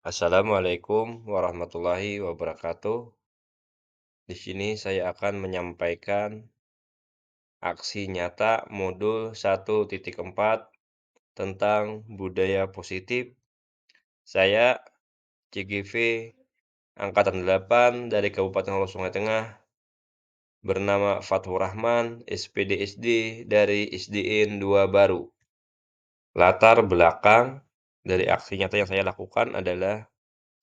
Assalamualaikum warahmatullahi wabarakatuh. Di sini saya akan menyampaikan aksi nyata modul 1.4 tentang budaya positif. Saya CGV Angkatan 8 dari Kabupaten Hulu Sungai Tengah bernama Fathur Rahman, SPD dari SDN 2 Baru. Latar belakang dari aksi nyata yang saya lakukan adalah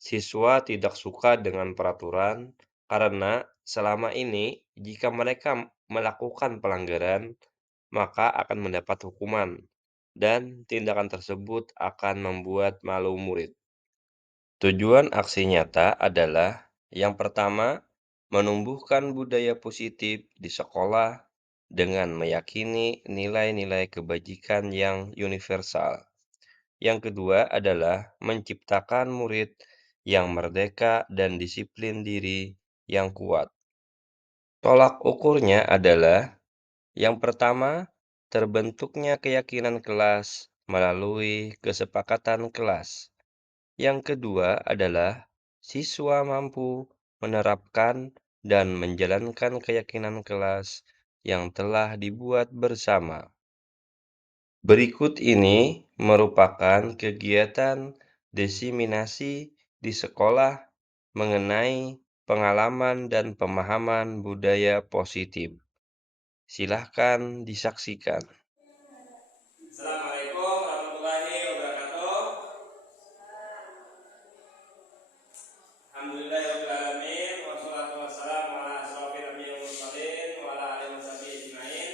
siswa tidak suka dengan peraturan karena selama ini jika mereka melakukan pelanggaran, maka akan mendapat hukuman dan tindakan tersebut akan membuat malu murid. Tujuan aksi nyata adalah yang pertama, menumbuhkan budaya positif di sekolah dengan meyakini nilai-nilai kebajikan yang universal. Yang kedua adalah menciptakan murid yang merdeka dan disiplin diri yang kuat. Tolak ukurnya adalah yang pertama, terbentuknya keyakinan kelas melalui kesepakatan kelas. Yang kedua adalah siswa mampu menerapkan dan menjalankan keyakinan kelas yang telah dibuat bersama. Berikut ini merupakan kegiatan diseminasi di sekolah mengenai pengalaman dan pemahaman budaya positif. Silahkan disaksikan. Assalamualaikum warahmatullahi wabarakatuh. Alhamdulillahirabbil alamin wassalatu wassalamu ala asrofil anbiya'i wal mursalin wa ala alihi washabihi ajmain.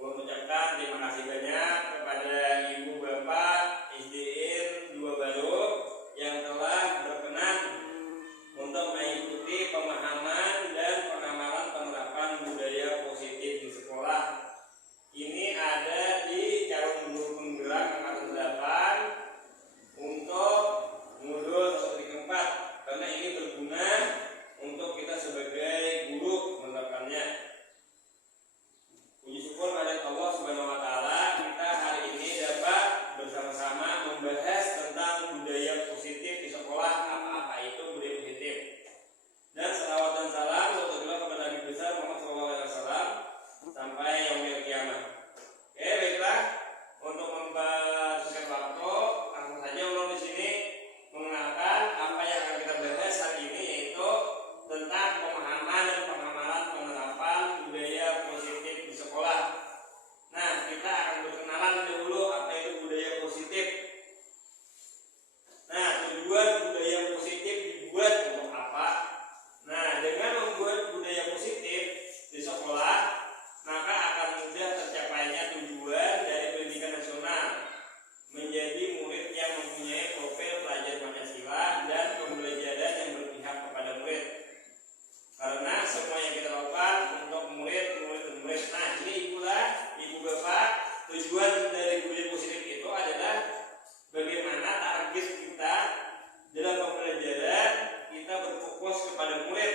Saya mengucapkan terima kasih banyak kepada Ibu Bapak SDN 2 Baru yang telah berkenan untuk mengikuti pemahaman dan pengamalan penerapan budaya positif di sekolah. Ini ada di Calon Guru Penggerak Angkatan 8 untuk modul 1.4 karena ini berguna untuk kita sebagai guru menerapkannya. Puji syukur pada Allah Subhanahu wa taala, kita hari ini dapat bersama-sama membahas tentang budaya positif di sekolah. Apa itu budaya positif? Dan salawat dan salam untuk kepada Nabi besar Muhammad SAW sampai yaumil kiamat. Oke, baiklah. Untuk mempersingkat waktu, langsung saja ulun di sini mengenalkan apa yang akan kita bahas hari ini, yaitu tentang pemahaman dan pengamalan penerapan budaya positif di sekolah. Nah, kita akan berkenalan dulu apa itu budaya positif. Nah, tujuan budaya positif dibuat untuk apa? Nah, dengan membuat budaya positif di sekolah, maka akan mudah tercapainya tujuan dari pendidikan nasional, menjadi murid yang mempunyai profil pelajar Pancasila dan pembelajaran yang berpihak kepada murid. Karena semua yang kita lakukan untuk murid. Nah, ini ibu bapak, tujuan dari budaya positif itu adalah bagaimana target kita dalam pembelajaran kita berfokus kepada murid.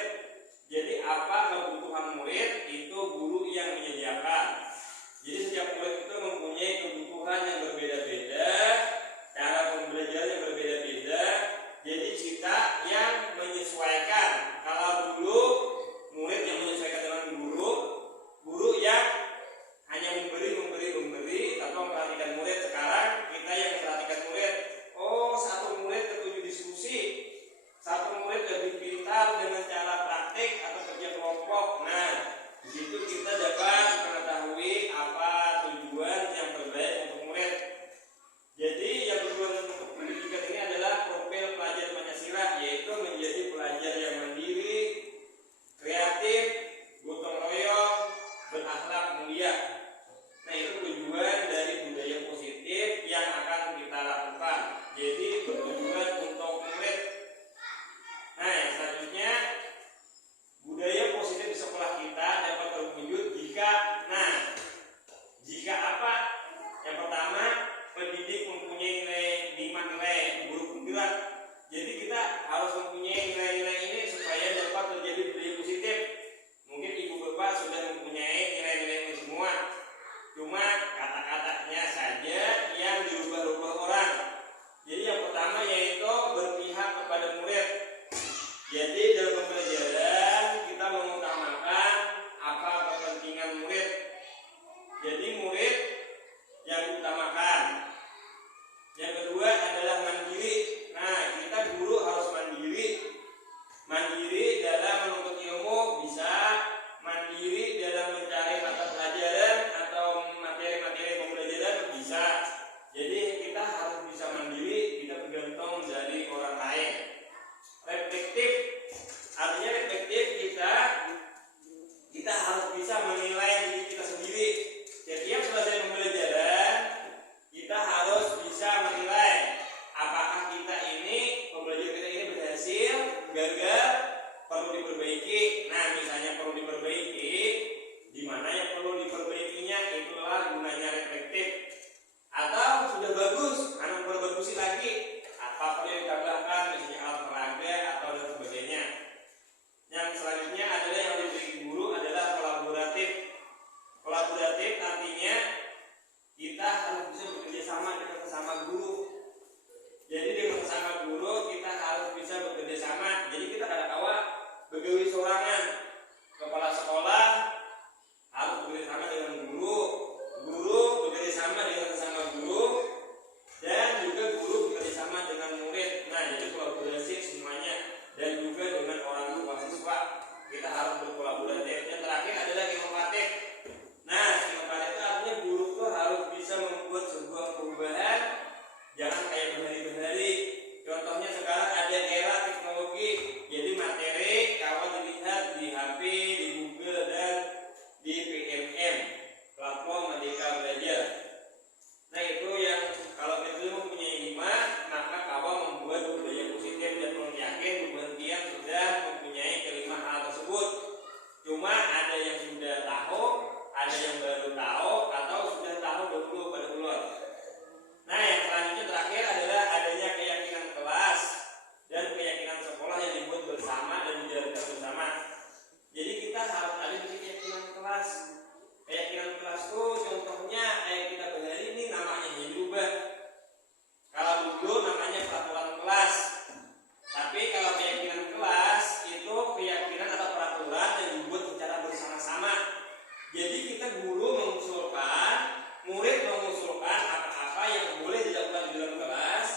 Jadi apa kebutuhan murid itu guru yang menyediakan. Jadi setiap murid itu mempunyai kebutuhan yang berbeda-beda, cara pembelajaran yang berbeda-beda. Jadi kita yang menyesuaikan. Kalau dulu murid yang menyesuaikan dengan guru yang hanya memberi tanpa memperhatikan murid. Sekarang kita yang memperhatikan murid. Oh, satu murid ketujuh diskusi, satu murid lebih pintar dengan cara praktik atau kerja kelompok. Nah, di situ kita dapat mengetahui apa tujuan yang terbaik untuk murid. Jadi Jadi dalam pembelajaran kita mengutamakan apa kepentingan murid. Jadi murid yang diutamakan. Yang kedua adalah mandiri. Nah, kita guru harus mandiri. Mandiri dalam menuntut ilmu bisa, mandiri dalam mencari mata pelajaran atau materi-materi pembelajaran bisa. Jadi kita harus bisa mandiri, kita bergantung dari orang lain. Reflektif, artinya reflektif kita harus bisa menilai diri kita sendiri. Setiap selesai pembelajaran kita harus bisa menilai apakah kita ini pembelajaran kita ini berhasil, gagal, perlu diperbaiki. Nah, misalnya perlu diperbaiki, di mana yang perlu diperbaikinya, itulah gunanya reflektif. Atau sudah bagus, anak perbagusi lagi, apa perlu ditambahkan, misalnya alat peraga atau dan sebagainya. Yang selanjutnya adalah yang diberi guru adalah kolaboratif. Kolaboratif artinya kita harus bisa bekerja sama dengan sesama guru. Jadi dengan sesama guru kita harus bisa bekerja sama. Jadi kita kadang-kala begawi sorangan. Kepala sekolah harus bekerja sama dengan guru, guru bekerja sama dengan sesama guru, dan juga guru bekerja sama dengan murid. Nah, jadi kolaborasi semuanya, dan juga dengan orang tua siswa kita harus berkolaborasi. Yang terakhir adalah inovatif. Nah, inovatif itu artinya guru itu harus bisa membuat sebuah perubahan, jangan kayak berhari-hari. Contohnya sekarang ada era teknologi, jadi materi kalau dilihat di HP, di Google, dan di PMM, platform Merdeka Belajar. Nah, itu yang kalau kita mempunyai 5, maka kawan membuat budaya positif dan yakin keberhentian sudah mempunyai kelima hal tersebut. Cuma ada yang sudah tahu, ada yang baru tahu, atau sudah tahu dahulu pada ulur. Nah, yang selanjutnya terakhir adalah adanya keyakinan kelas dan keyakinan sekolah yang dibuat bersama dan dijalankan bersama. Jadi kita harus ada di keyakinan kelas. Keyakinan kelas itu contohnya kayak kita berhari ini namanya yang berubah. Kalau dulu namanya peraturan kelas. Tapi kalau keyakinan kelas itu keyakinan atau peraturan yang dibuat secara bersama-sama. Jadi kita guru mengusulkan, murid mengusulkan apa-apa yang boleh dilakukan di dalam kelas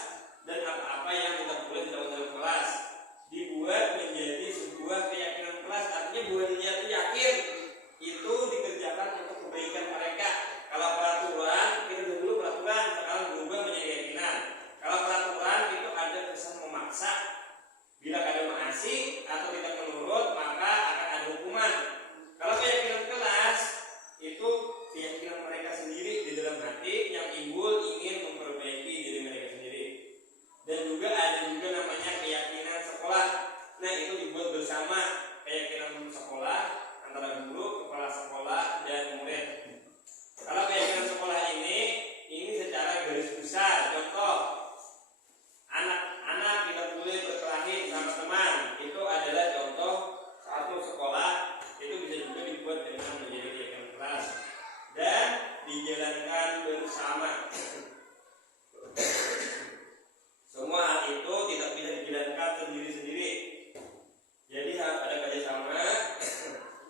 dan apa-apa yang tidak boleh dilakukan dalam kelas. Dibuat menjadi sebuah keyakinan kelas, artinya buahnya itu yakin itu dikerjakan untuk kebaikan mereka. Kalau peraturan, kita dulu peraturan, sekarang berubah menjadi keyakinan. Kalau peraturan itu ada kesan memaksa, bila kalian mengasih atau tidak menurut maka akan ada hukuman. Kalau keyakinan kelas itu keyakinan mereka sendiri di dalam hati yang timbul ingin memperbaiki diri mereka sendiri. Dan juga ada juga namanya keyakinan sekolah. Nah, itu dibuat bersama, keyakinan sekolah antara guru, kepala sekolah, dan murid. Kalau keyakinan sekolah ini secara garis besar. Contoh, anak-anak tidak boleh berkelahi sama teman. Itu adalah contoh satu sekolah. Itu bisa juga dibuat dengan menjadi keyakinan kelas dan dijalankan bersama. Semua hal itu tidak bisa dijalankan sendiri-sendiri. Jadi harus ada kerjasama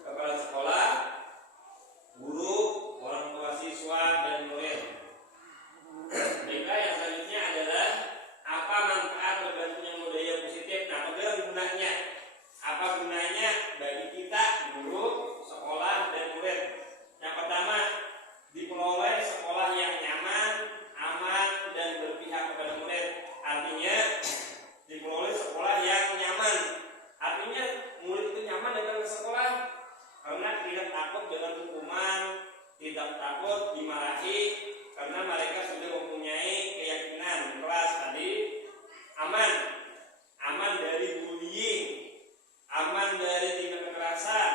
kepala sekolah, guru, orang tua siswa, dan murid. Baiklah, yang selanjutnya adalah apa manfaat terbentuknya budaya positif. Nah, bagaimana gunanya? Apa gunanya bagi kita, guru, sekolah, dan murid? Yang pertama, diperoleh sekolah yang nyaman, aman, dan berpihak kepada murid. Artinya diperoleh sekolah yang nyaman. Artinya murid itu nyaman dengan sekolah karena tidak takut dengan hukuman, tidak takut dimarahi, karena mereka sudah mempunyai keyakinan kelas tadi. Aman dari bullying, aman dari tindak kekerasan,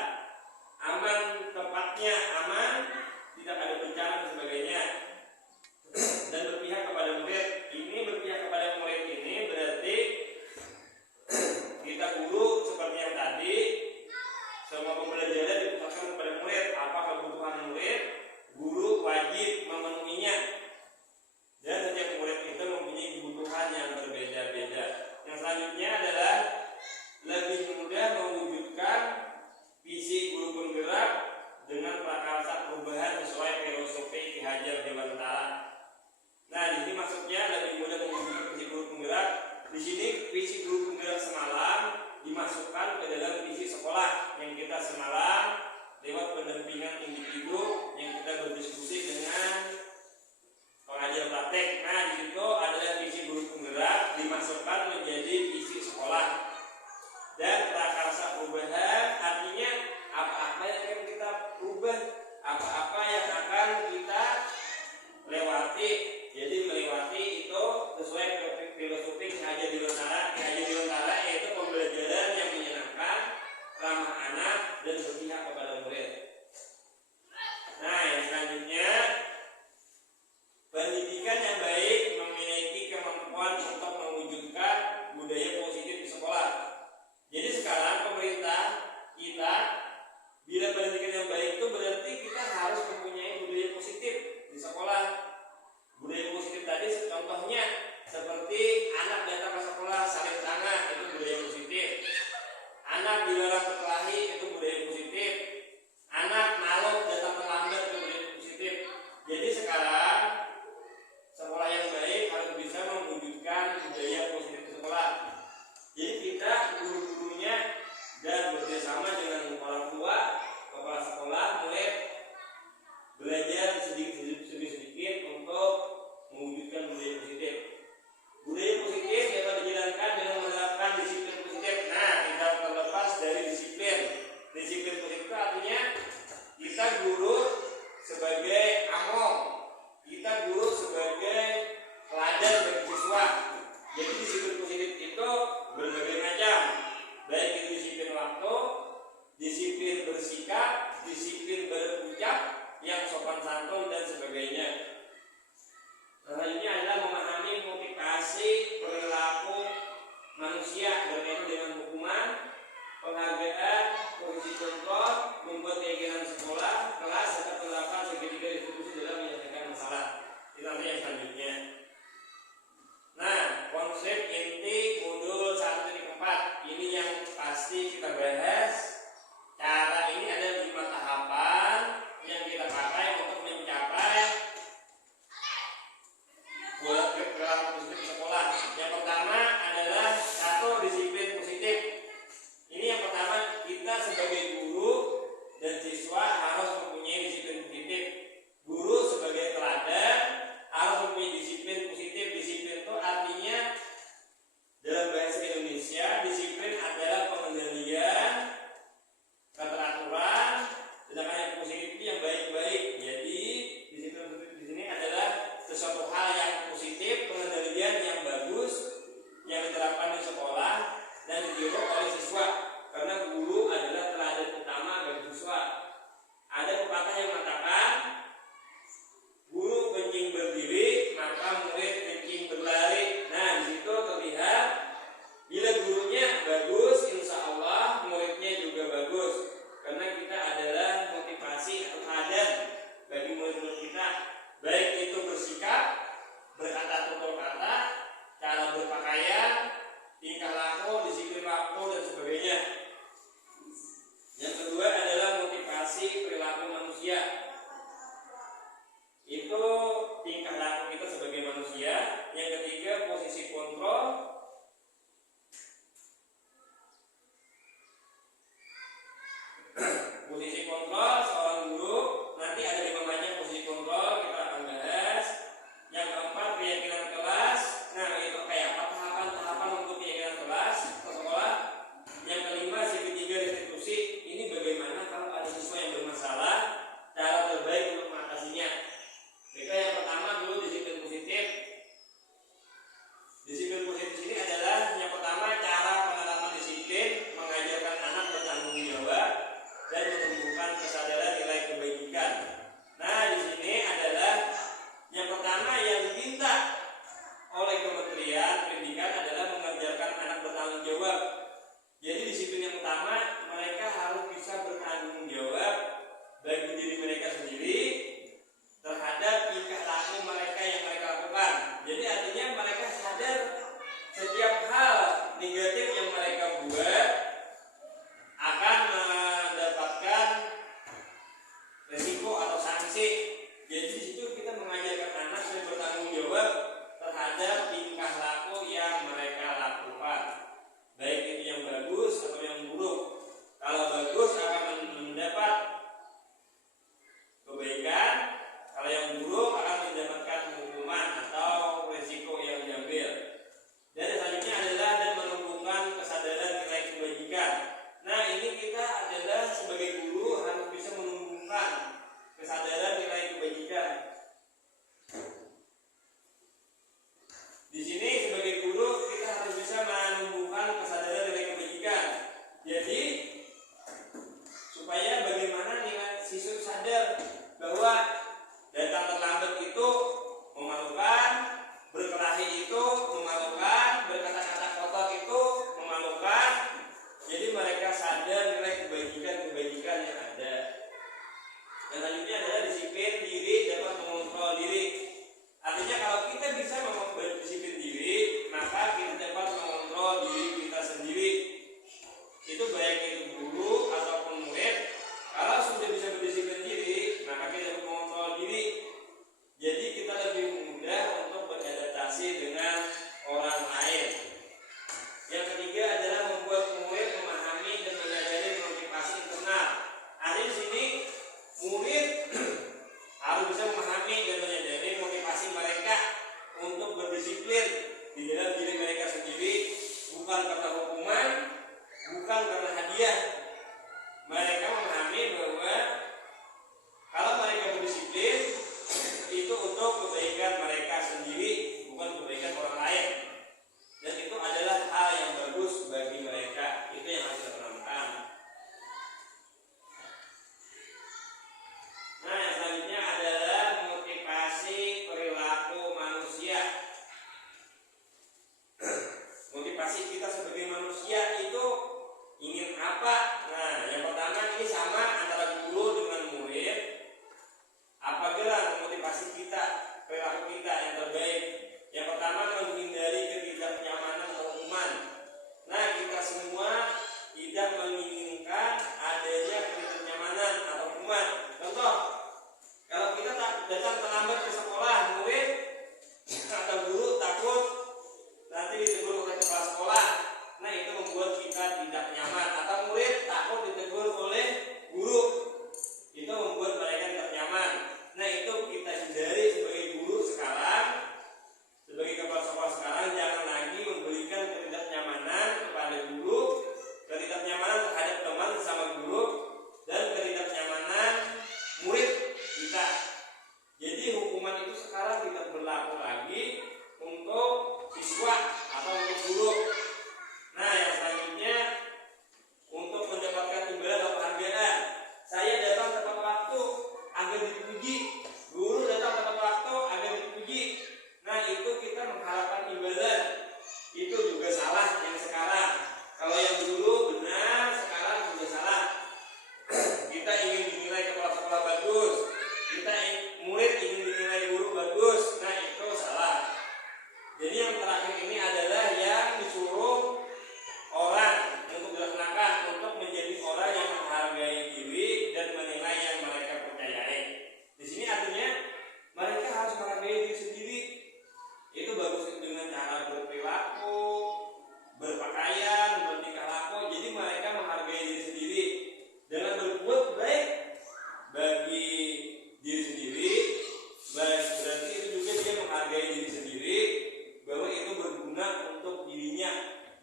dimasukkan ke dalam isi sekolah yang kita semalam lewat pendampingan individu yang kita berdiskusi dengan pengajar praktek. Nah, di situ adalah isi guru penggerak dimasukkan menjadi isi sekolah. Dan prakarsa perubahan artinya apa-apa yang akan kita rubah, apa-apa yang akan kita lewati. Jadi melewati itu sesuai filosofi Ki Hajar Dewantara, yaitu pembelajaran yang menyenangkan, ramah anak dan berpihak kepada murid. Nah, yang selanjutnya, pendidikan yang baik memiliki kemampuan untuk mewujudkan budaya positif di sekolah. Jadi sekarang pemerintah kita, bila pendidikan yang baik itu berarti kita harus mempunyai budaya positif di sekolah. Budaya positif tadi contohnya seperti anak datang ke sekolah saling tangan, itu budaya positif. Anak dilarang berkelahi, itu budaya positif. Anak malu datang terlambat, itu budaya positif. Jadi sekarang sekolah yang baik harus bisa mewujudkan budaya positif di sekolah. Jadi kita guru-gurunya dan bekerjasama dengan orang tua, kepala sekolah mulai belajar sedikit untuk mewujudkan budaya positif. Budaya positif dapat dijalankan dengan menerapkan disiplin positif. Nah, tidak terlepas dari disiplin. Disiplin positif itu artinya kita guru sebagai among, kita guru sebagai teladan bagi siswa. Jadi disiplin positif itu berbagai macam, baik itu disiplin waktu, disiplin bersikap, disiplin berucap yang sopan santun dan sebagainya. Selanjutnya adalah memahami motivasi perilaku manusia berkaitan dengan hukuman, penghargaan, posisi kontrol, membuat kegiatan sekolah, kelas, serta penerapan segitiga institusi dalam menyelesaikan masalah. Itu nanti yang selanjutnya. Nah, konsep inti modul 1.4 ini yang pasti kita bahas. Cara ini ada 5 tahapan yang kita pakai untuk mencapai perilaku positif di sekolah. Yang pertama adalah 1, disiplin positif. Ini yang pertama, kita sebagai guru dan siswa harus mempunyai disiplin positif. Guru sebagai teladan harus mempunyai disiplin positif. Disiplin itu artinya dalam bahasa Indonesia, disiplin adalah pengendalian, keteraturan, sedangkan yang positif itu yang baik-baik. Jadi disiplin positif di sini adalah sesuatu hal yang positif, pengendalian yang bagus yang diterapkan di sekolah dan ditiru oleh siswa. Karena guru adalah teladan utama bagi siswa. Ada pepatah yang mengatakan, guru kencing berdiri, maka murid kencing berlari. Nah, di situ terlihat bila gurunya bagus, insya Allah muridnya juga bagus. Karena kita adalah motivasi atau teladan bagi murid-murid kita, baik itu bersikap, berkata tutur kata, cara berpakaian, tingkah laku, disiplin waktu dan sebagainya. Yang kedua adalah motivasi perilaku manusia. Itu tingkah laku kita sebagai manusia. Yang ketiga posisi kontrol. Posisi kontrol seorang guru, nanti ada 5 macam posisi kontrol kita akan bahas. Yang keempat keyakinan kelas. Nah, itu kayak apa tahapan untuk keyakinan kelas atau sekolah. Yang kelima segitiga restitusi. Ini bagaimana kalau ada siswa yang bermasalah, cara terbaik untuk mengatasinya. Maka yang pertama dulu disiplin positif. Disiplin positif ini adalah yang pertama cara penerapan disiplin, mengajarkan anak bertanggung jawab dan menumbuhkan kesadaran nilai kebajikan. Nah, di sini adalah yang pertama yang diminta oleh Kementerian Pendidikan adalah mengajarkan anak bertanggung jawab. Jadi disiplin yang utama, mereka harus bisa bertanggung jawab bagi diri mereka sendiri terhadap tingkah laku mereka yang mereka lakukan. Jadi artinya mereka sadar setiap hal negatif yang mereka buat akan mendapatkan resiko atau sanksi. Jadi di situ kita mengajarkan anak supaya bertanggung jawab terhadap tingkah laku yang mereka lakukan, baik itu yang bagus atau motivasi kita sebagai manusia itu ingin apa? Nah, yang pertama ini sama antara guru dengan murid. Apabila motivasi kita, perilaku kita yang terbaik. Yang pertama menghindari ketidaknyamanan pengumuman. Nah, kita semua tidak menginginkan adanya ketidaknyamanan atau pengumuman. Contoh, kalau kita datang terlambat ke sekolah, murid atau guru takut nanti ditegur oleh kepala sekolah. Nah, itu membuat kita tidak nyaman. Atau murid takut ditegur oleh guru, itu membuat mereka tidak nyaman. Nah, itu kita hindari sebagai guru sekarang, sebagai kepala sekolah sekarang, jangan lagi memberikan ketidaknyamanan kepada guru, ketidaknyamanan terhadap teman sama guru, dan ketidaknyamanan murid kita. Jadi hukuman itu sekarang tidak berlaku lagi untuk siswa atau untuk guru. Nah, yang selanjutnya untuk mendapatkan imbalan atau penghargaan. Saya datang tepat waktu agar dipuji, guru datang tepat waktu agar dipuji. Nah, itu kita mengharapkan imbalan. Itu juga salah yang sekarang. Kalau yang dulu benar, sekarang juga salah. Kita ingin dinilai kepala sekolah bagus, murid ingin dinilai guru bagus. Nah, itu salah. Jadi yang terakhir ini adalah yang disuruh orang untuk dilaksanakan, untuk menjadi orang yang menghargai diri dan menilai yang mereka percayai. Di sini artinya mereka harus menghargai diri sendiri. Itu bagus dengan cara berperilaku, berpakaian, bertingkah laku. Jadi mereka menghargai diri sendiri dengan berbuat baik bagi diri sendiri. Berarti itu juga dia menghargai diri sendiri, bahwa itu berguna untuk dirinya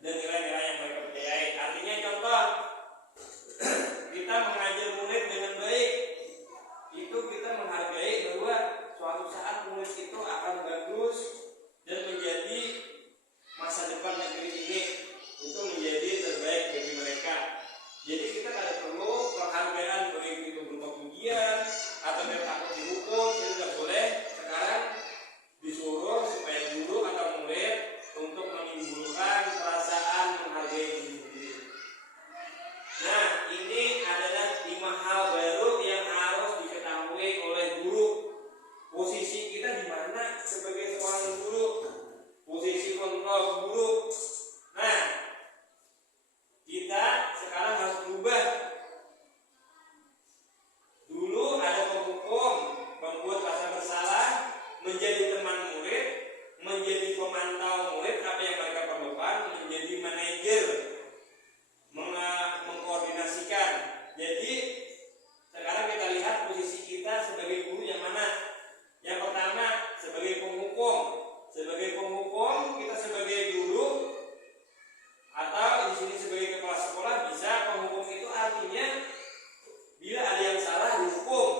dan nilai-nilai yang mereka percayai. Artinya contoh, kita mengajar murid dengan baik, itu kita menghargai bahwa suatu saat murid itu akan bagus dan menjadi masa depan negeri ini, itu menjadi terbaik bagi mereka. Jadi kita tidak perlu penghargaan baik itu berupa pujian atau dia takut dihukum, itu tidak boleh. Sekarang disuruh supaya guru atau murid untuk menimbulkan perasaan menghargai diri sendiri. Nah, ini adalah 5 hal baru yang harus diketahui oleh guru. Posisi kita di mana sebagai seorang guru? Posisi kontrol guru. Nah, kita sekarang harus berubah. Dulu ada penghukum, membuat rasa bersalah, menjadi teman murid, menjadi pemantau murid apa yang mereka perlukan, menjadi manajer, mengkoordinasikan. Jadi sekarang kita lihat posisi kita sebagai guru yang mana. Yang pertama sebagai penghukum. Sebagai penghukum kita sebagai guru atau di sini sebagai kepala sekolah bisa. Penghukum itu artinya bila ada yang salah dihukum.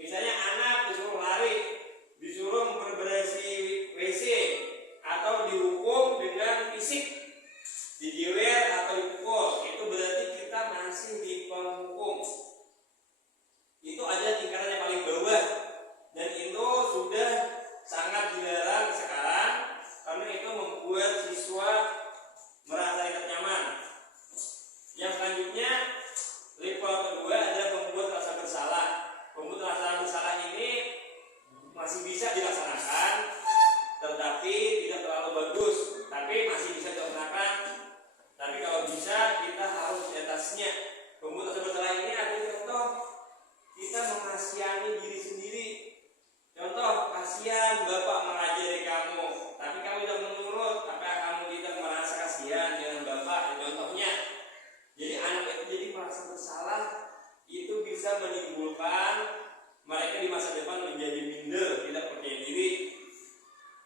Misalnya anak disuruh lari, disuruh memperbaiki WC, atau dihukum dengan fisik, dijewer atau dipukul. Itu berarti kita masih di penghukum. Itu ada tingkatan yang paling bawah, dan itu sudah sangat dilarang sekarang karena itu membuat siswa merasa tidak nyaman. Yang selanjutnya, level kedua adalah membuat rasa bersalah. Membuat rasa bersalah ini masih bisa dilaksanakan, tetapi tidak terlalu bagus, tapi masih bisa dilaksanakan. Tapi kalau bisa kita harus di atasnya. Membuat rasa bersalah ini adalah contoh kita mengasihani diri sendiri. Contoh, kasihan bapak mengajari kamu, tapi kamu tidak menurut, apakah kamu tidak merasa kasihan dengan bapak? Contohnya, jadi anak itu jadi merasa bersalah, itu bisa menimbulkan mereka di masa depan menjadi minder, tidak percaya diri.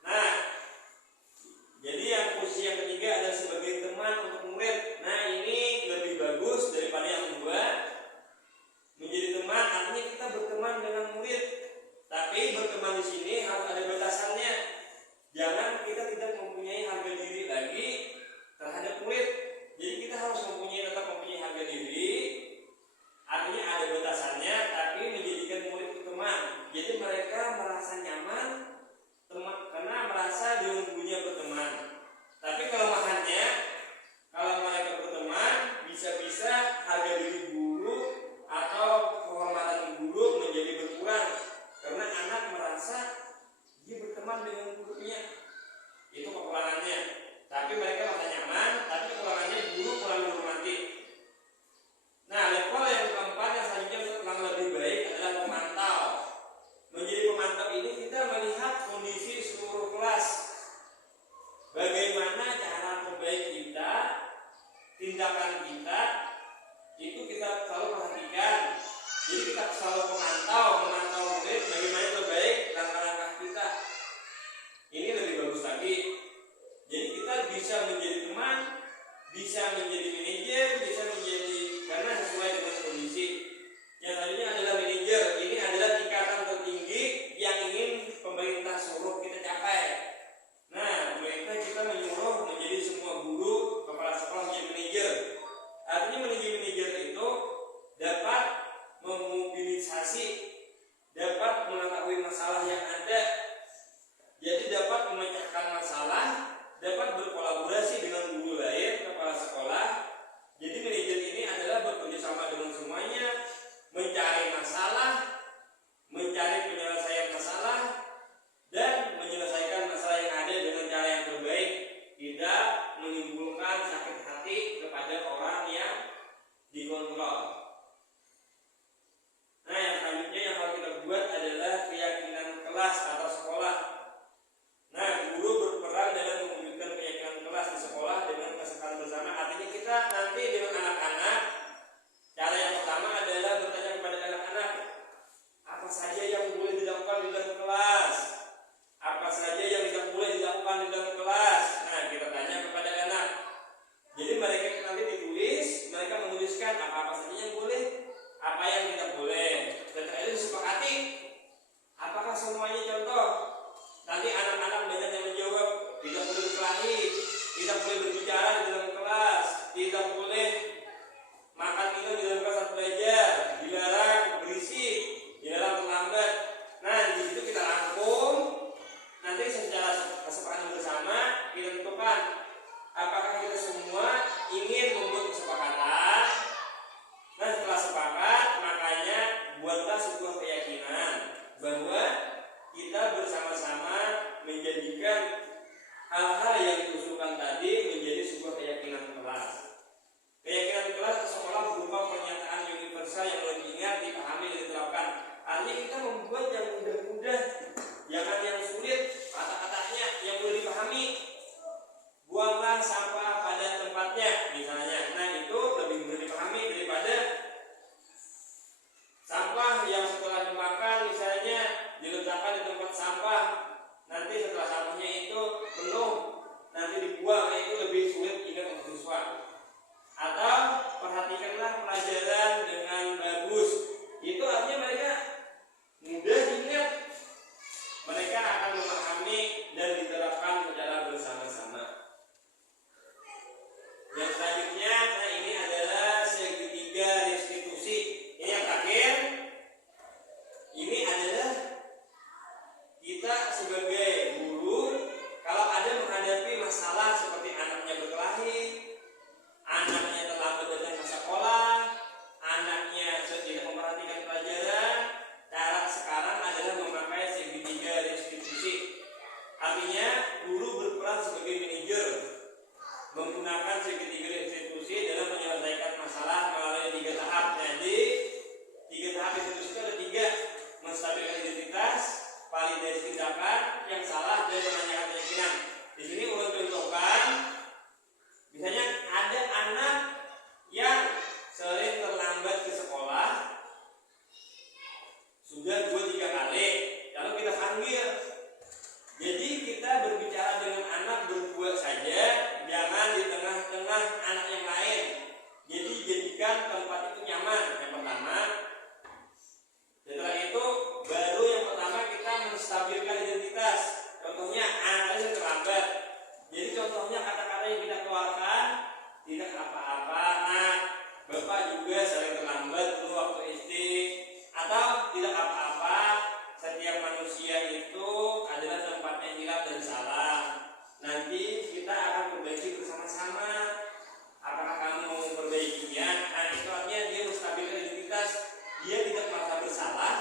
Nah, jadi yang posisi yang ketiga adalah sebagai teman untuk murid. Nah, ini lebih bagus daripada yang kedua. Menjadi teman artinya kita berteman dengan murid, tapi berteman di sini harus ada batasannya. Jangan kita tidak mempunyai harga diri lagi terhadap murid. Jadi kita harus tetap mempunyai harga diri. Artinya ada batasannya, tapi menjadikan murid itu teman. Jadi mereka tindakan kita itu kita selalu perhatikan. Jadi kita selalu memantau murid bagaimana terbaik langkah-langkah kita. Ini lebih bagus lagi. Jadi kita bisa menjadi teman, bisa menjadi manajer, bisa menjadi karena sesuai dengan kondisi. Yang tadinya adalah manajer, ini adalah tingkatan tertinggi yang ingin pemerintah suruh kita capai. Nah, pemerintah kita menyuruh menjadi semua guru, kepala sekolah menjadi manajer. Artinya menjadi manajer itu dapat memobilisasi, dapat mengetahui masalah yang ada, jadi dapat memecahkan masalah, dapat berkolaborasi dengan guru lain, kepala sekolah. Jadi manajer ini adalah bekerja sama dengan semuanya, mencari masalah, mencari penyelesaian masalah, dan menyelesaikan masalah yang ada dengan cara yang terbaik, tidak menimbulkan sakit hati kepada orang yang dikontrol. Nah, yang selanjutnya yang harus kita buat adalah keyakinan kelas atau sekolah. Nah, guru berperan dalam mewujudkan keyakinan kelas di sekolah dengan kesepakatan bersama. Artinya kita nanti dengan anak-anak, cara yang pertama adalah bertanya kepada anak-anak, apa saja yang boleh dilakukan di dalam kelas, apa saja yang tidak boleh dilakukan di dalam kelas. Nah, kita tanya kepada anak. Jadi mereka nanti ditulis, mereka menuliskan apa saja yang boleh, apa yang tidak boleh. Setelah itu disepakati apakah semuanya contoh. Nanti anak-anak banyak yang menjawab, tidak boleh berkelahi, tidak boleh berbicara di dalam kelas, tidak boleh makan minum di dalam kelas saat belajar, dilarang berisik, dilarang terlambat. Nah, di situ kita rangkum, nanti secara kesepakatan bersama kita tentukan apakah kita semua ingin membuat kesepakatan. Nah, setelah sepakat, makanya buatlah sebuah keyakinan bahwa kita bersama-sama menjadikan hal-hal yang diusulkan tadi menjadi sebuah keyakinan kelas. Keyakinan kelas ke sekolah berupa pernyataan universal yang lebih ingat, dipahami, dan diterapkan. Artinya kita membuat yang mudah-mudah, jangan yang sulit, kata-katanya yang boleh dipahami. Buanglah sampah pada tempatnya, misalnya. Nah, itu lebih mudah dipahami daripada sampah yang setelah dimakan misalnya diletakkan di tempat sampah, nanti setelah sampahnya itu penuh, nanti dibuang. Nah, itu lebih sulit ingat untuk siswa. Atau perhatikanlah pelajaran dengan bagus. Itu artinya mereka mudah diingat, mereka akan memahami dan diterapkan secara bersama-sama. Yang selanjutnya, nah ini adalah segitiga restitusi. Ini yang terakhir. Ini adalah kita sebagai guru, kalau ada menghadapi masalah seperti anaknya berkelahi, anaknya terlambat datang ke sekolah, anaknya tidak memperhatikan pelajaran, cara sekarang adalah memakai segitiga restitusi. Artinya guru berperan sebagai manajer, menggunakan segitiga restitusi dalam menyelesaikan masalah melalui 3 tahap. Jadi 3 tahap restitusi itu ada 3: menstabilkan identitas, validasi tindakan yang salah, dan menanyakan keyakinan. Di sini ulun contohkan, misalnya ada anak yang sering terlambat ke sekolah sudah 2-3 kali, lalu kita panggil. Jadi kita berbicara dengan anak berdua saja, jangan di tengah-tengah anak yang lain. Jadi jadikan tempat itu nyaman. Yang pertama. Setelah itu baru yang pertama kita menstabilkan identitas. Contohnya anak yang terlambat. Jadi contohnya kata-kata yang kita keluarkan tidak apa-apa, nak, bapak juga sering terlambat dulu waktu SD. Atau tidak apa-apa, setiap manusia itu adalah tempatnya hilaf dan salah. Nanti kita akan perbaiki bersama-sama. Apakah kamu mau memperbaikinya? Nah, itu artinya dia menstabilkan identitas. Dia tidak merasa bersalah.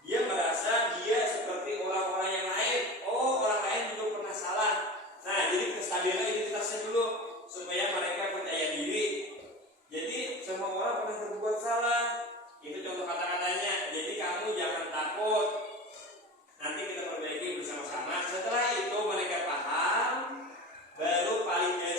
Dia merasa dia seperti orang-orang yang lain. Oh, orang lain juga pernah salah. Nah, jadi kestabilan identitasnya dulu supaya mereka percaya diri. Jadi semua orang pernah berbuat salah. Itu contoh kata-katanya. Jadi kamu jangan takut. Nanti kita perbaiki bersama-sama. Setelah itu mereka paham, baru validasi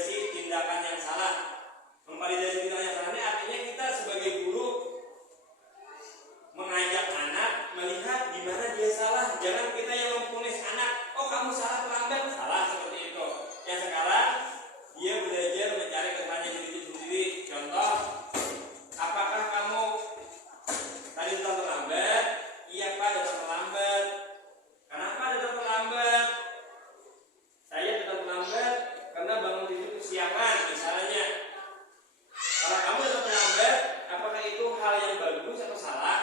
belajar mencari kesalahan sendiri. Contoh, apakah kamu tadi datang terlambat? Iya Pak, datang terlambat. Kenapa datang terlambat? Saya datang terlambat karena bangun tidur kesiangan misalnya. Kalau kamu datang terlambat, apakah itu hal yang bagus atau salah?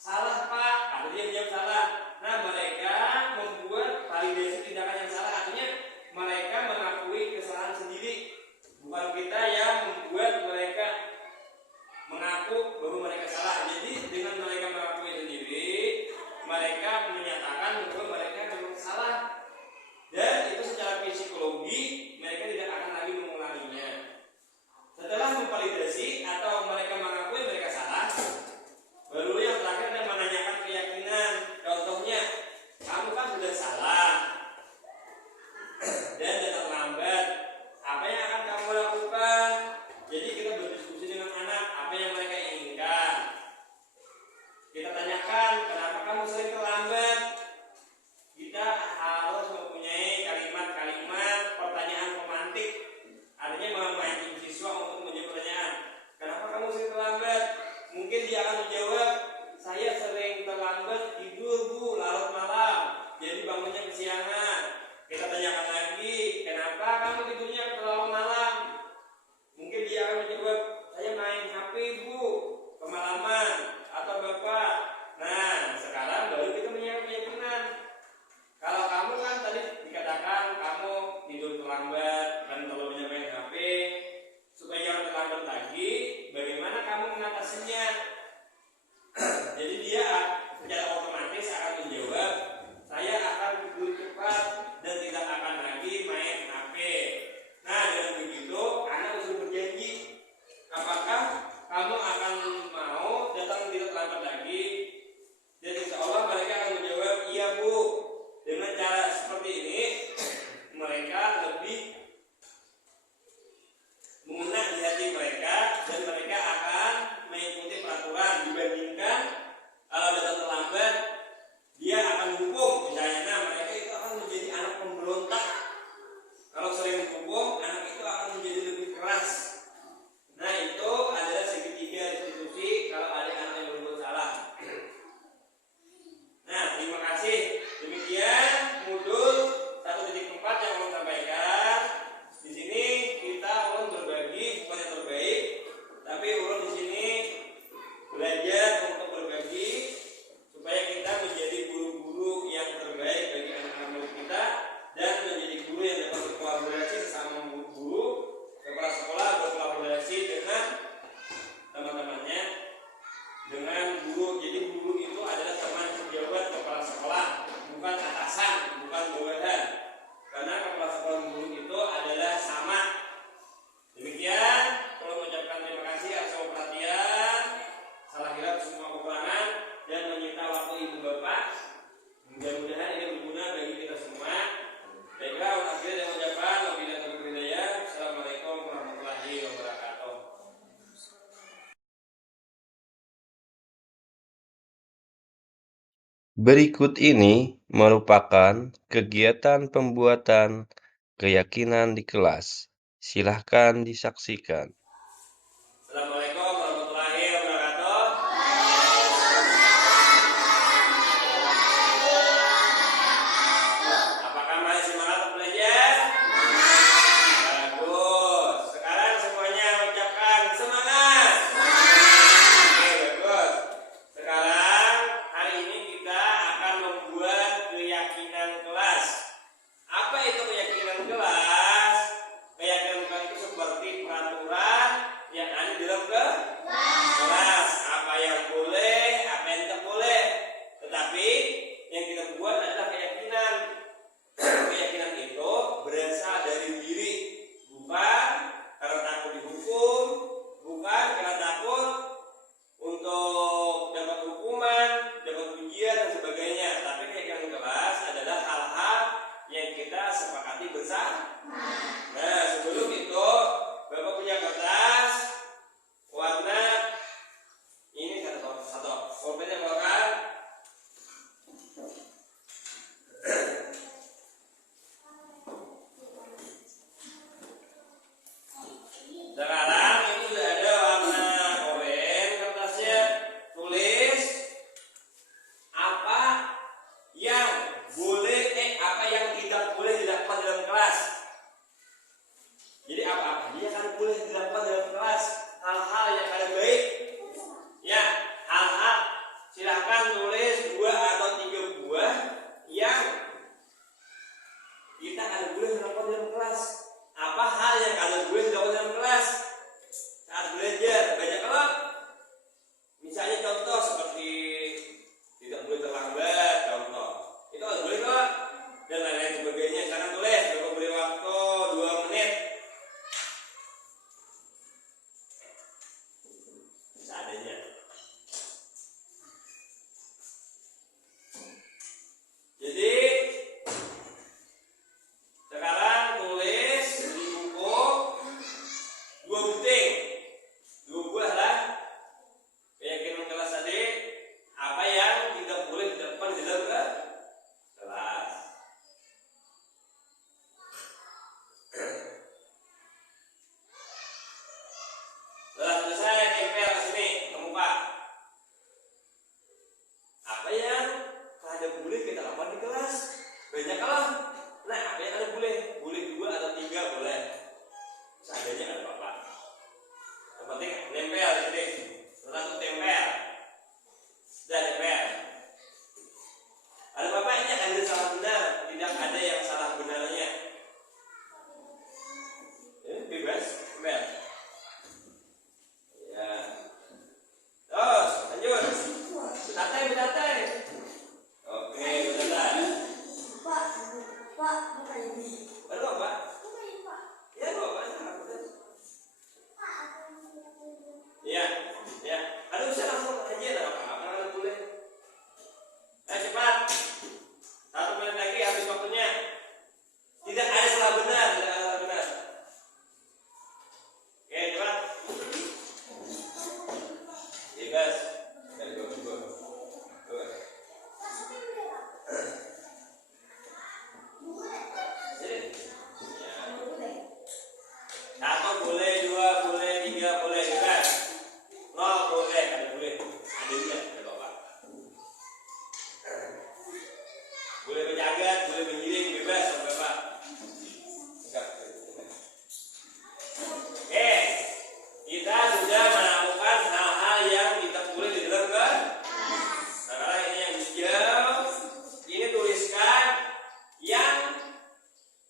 Salah Pak, ada dia jawab salah. Nah, mereka membuat validasi tindakan yang salah, artinya mereka mengakui kesalahan sendiri, bukan kita yang membuat mereka mengaku bahwa mereka salah. Jadi dengan mereka mengakui sendiri, mereka menyatakan bahwa mereka memang salah, dan itu secara psikologi mereka tidak akan lagi mengulanginya. Setelah memvalidasi atau mereka mengakui mereka salah, baru yang terakhir adalah menanyakan keyakinan. Contohnya, kamu kan sudah salah dan datang lambat. Apa yang akan kamu lakukan? Jadi kita berdiskusi dengan anak apa yang mereka inginkan. Kita tanyakan, kenapa kamu sering terlambat? Kita harus mempunyai kalimat-kalimat pertanyaan pemantik, artinya memancing siswa untuk menjawab pertanyaan. Kenapa kamu sering terlambat? Mungkin dia akan menjawab, saya sering terlambat tidur Bu, larut malam, jadi bangunnya kesiangan. Kita tanyakan lagi, kenapa kamu tidurnya terlalu malam? Mungkin dia akan menjawab, saya main HP Bu, kemalaman, atau Bapak. Nah, sekarang baru kita menyiapkan keyakinan. Kalau kamu kan tadi dikatakan kamu tidur terlambat dan terlalu banyak main HP, supaya jangan terlambat lagi, bagaimana kamu mengatasinya? Jadi dia secara otomatis akan menjawab, saya akan tidur cepat dan tidak akan lagi main HP. Nah, dengan begitu anak sudah berjanji, apakah kamu akan mau datang tidak terlambat lagi? Dan insya Allah mereka akan menjawab, iya Bu. Dengan cara seperti ini mereka lebih mengena di hati mereka, dan mereka akan mengikuti peraturan dibandingkan kalau datang terlambat dia akan hukum misalnya. Nah, mereka itu akan menjadi anak pemberontak. Kalau sering hukum, anak itu akan menjadi lebih keras. Nah, itu adalah segitiga institusi kalau ada anak yang berbuat salah. Nah, terima kasih. Demikian modul 1.4 yang ulun sampaikan. Di sini kita ulun berbagi bukan yang terbaik, tapi ulun di sini belajar untuk berbagi supaya kita menjadi guru-guru yang terbaik bagi anak-anak murid kita, dan menjadi guru yang dapat berkolaborasi sesama guru, kepala sekolah berkolaborasi dengan teman-temannya, dengan guru. Jadi guru itu adalah teman sejawat kepala sekolah, bukan atasan, bukan bawahan. Karena kepala sekolah guru itu adalah sama. Demikian, perlu mengucapkan terima kasih atas semua perhatian. Salah kira semua kekurangan dan menyita waktu ibu bapak. Mudah-mudahan ini berguna bagi kita semua. Baiklah, akhir dan ucapan wabillahi taufiq wal hidayah. Assalamualaikum warahmatullahi wabarakatuh. Berikut ini merupakan kegiatan pembuatan keyakinan di kelas. Silahkan disaksikan. Assalamualaikum warahmatullahi wabarakatuh. Apakah masih semangat untuk belajar? Bagus. Sekarang semuanya ucapkan semangat. Oke, bagus. Sekarang hari ini kita akan membuat keyakinan kelas. Apa itu keyakinan kelas? Keyakinan kelas itu seperti peraturan yang ada di dalam kelas. Apa yang boleh, apa yang tidak boleh. Tetapi yang kita buat adalah keyakinan. Keyakinan itu berasal dari diri, bukan karena takut dihukum, bukan karena takut untuk dapat hukuman, dapat ujian dan sebagainya. Tapi keyakinan kelas adalah hal-hal yang kita sepakati bersama. Nah, sebelum itu Bapak punya kertas, Jadi apa-apa aja kan boleh dilakukan dalam kelas. Hal-hal yang ada baik, ya, hal-hal silahkan tulis 2 atau 3 buah yang kita ada boleh dilakukan dalam kelas. Apa hal yang ada boleh dilakukan dalam kelas saat belajar? Banyak banget. Misalnya contoh seperti tidak boleh terlambat, contoh itu harus boleh kok, dan lain-lain sebagainya. Silakan tulis. Bapak beri waktu 2 menit seadanya. Jadi sekarang tulis di buku 2 buting, 2 buah lah keyakinan kelas tadi. Apa yang tidak boleh dilakukan di dalam kelas. Setelah selesai tempel ke sini ke muka. Apa yang tidak boleh kita lakukan di kelas? Banyak lah. Nah, apa yang ada boleh? Boleh 2 atau 3 boleh. Seadanya ada apa-apa. Yang penting nempel di sini. Setelah itu tempel. Sudah tempel. Ada bapaknya, ada salah benar, tidak ada yang salah benarnya. Bebas, tempel. Ya. Terus, lanjut. Bertatai. Oke, bertatai. Pak, bukan ini. Baru apa? Bukan ini, Pak. Ya, Bapak. Iya, ya. Ada bisa langsung aja, ada apa-apa, ada boleh. Ayo cepat. 1 menit lagi habis waktunya. Tidak ada salah benar, tidak ada salah benar. Oke, cepat. Bebas. Dari go. Ya. 1 boleh, 2 boleh, 3 boleh, bebas. 0 boleh, ada boleh. Ada juga, ada Bapak. Boleh berjagat, boleh bergiring, bebas sama Bapak. Oke, kita sudah menemukan hal-hal yang tidak boleh di dalam kelas. Sekarang ini yang hijau, ini tuliskan yang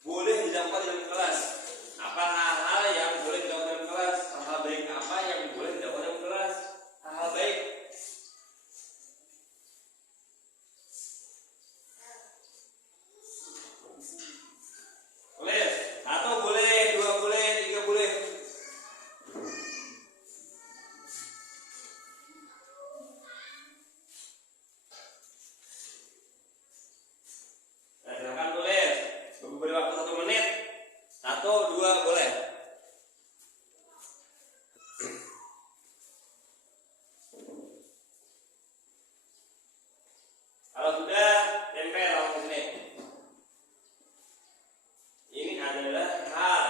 boleh dilakukan dalam kelas. Apa hal-hal yang boleh dilakukan dalam kelas? Hal-hal baik apa yang boleh dilakukan dalam kelas? Hal-hal baik. Tulis. 1 boleh, 2 boleh, 3 boleh. Nah, silakan tulis. Beri waktu 1 menit. 1, 2 boleh. Kalau sudah, tempel langsung sini. Ini adalah hal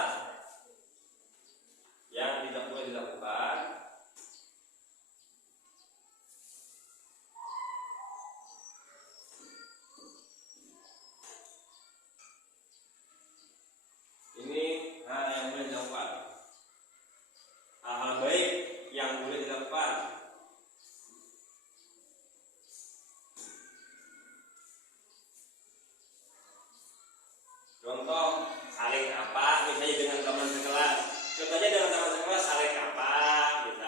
yang tidak boleh dilakukan. Ini hal yang boleh dilakukan. Hal-hal baik yang boleh dilakukan. Contoh saling apa, misalnya dengan teman sekelas. Contohnya dengan teman sekelas saling apa, gitu.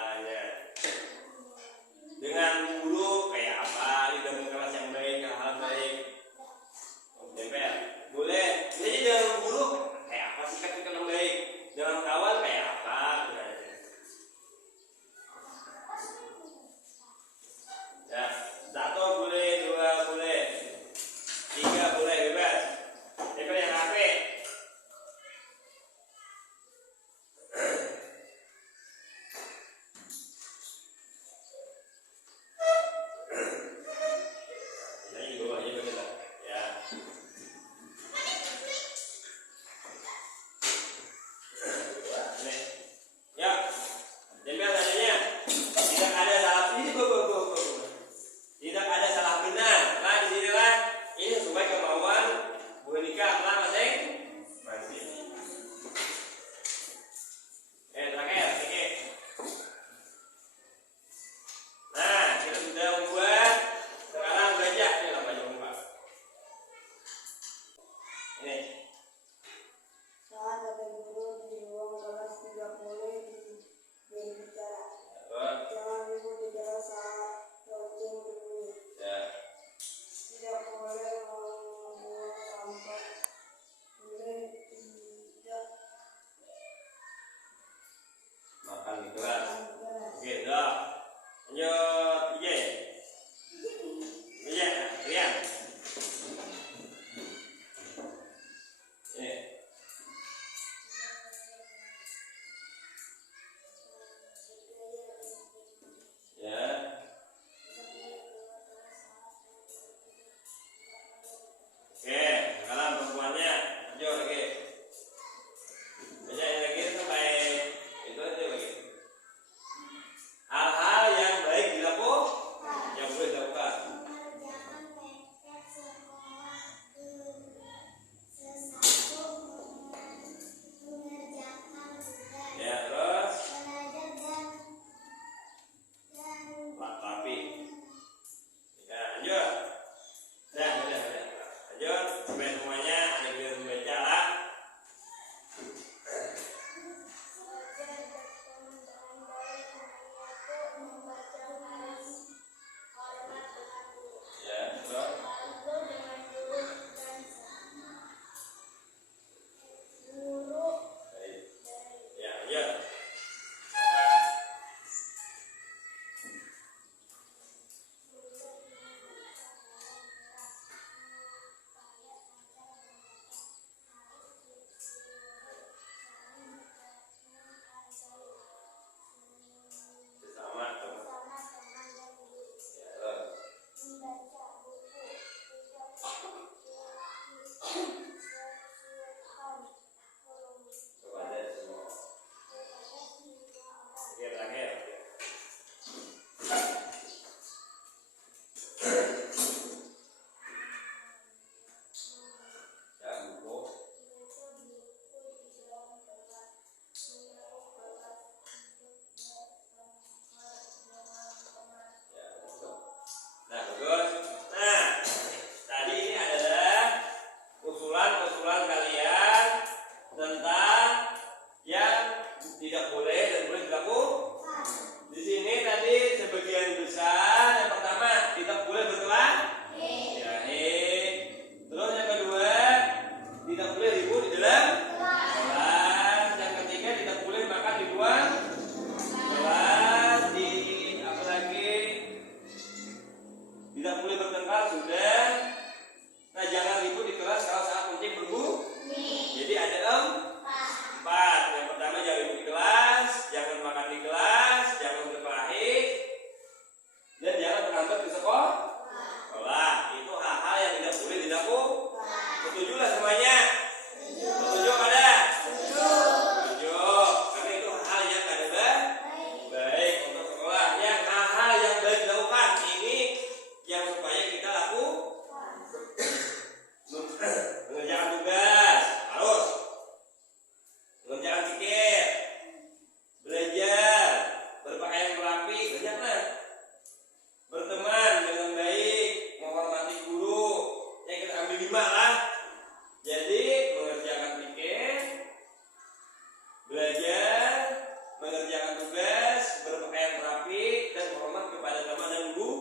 mengerjakan tugas, berpakaian rapi, dan hormat kepada teman dan guru.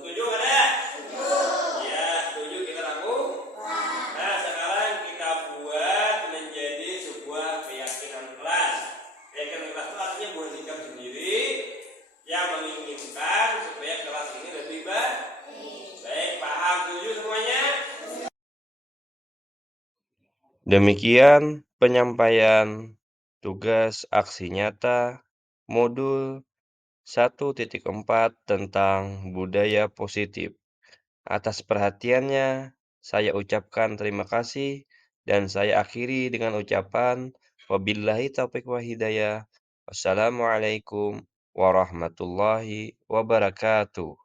Setuju ada? Ya, setuju kita lakukan. Nah, sekarang kita buat menjadi sebuah keyakinan kelas. Keyakinan kelas itu artinya buat sikap sendiri yang menginginkan supaya kelas ini lebih baik. Baik, paham, setuju semuanya? Demikian penyampaian tugas aksi nyata modul 1.4 tentang budaya positif. Atas perhatiannya, saya ucapkan terima kasih dan saya akhiri dengan ucapan wabillahi taufiq wa hidayah. Wassalamualaikum warahmatullahi wabarakatuh.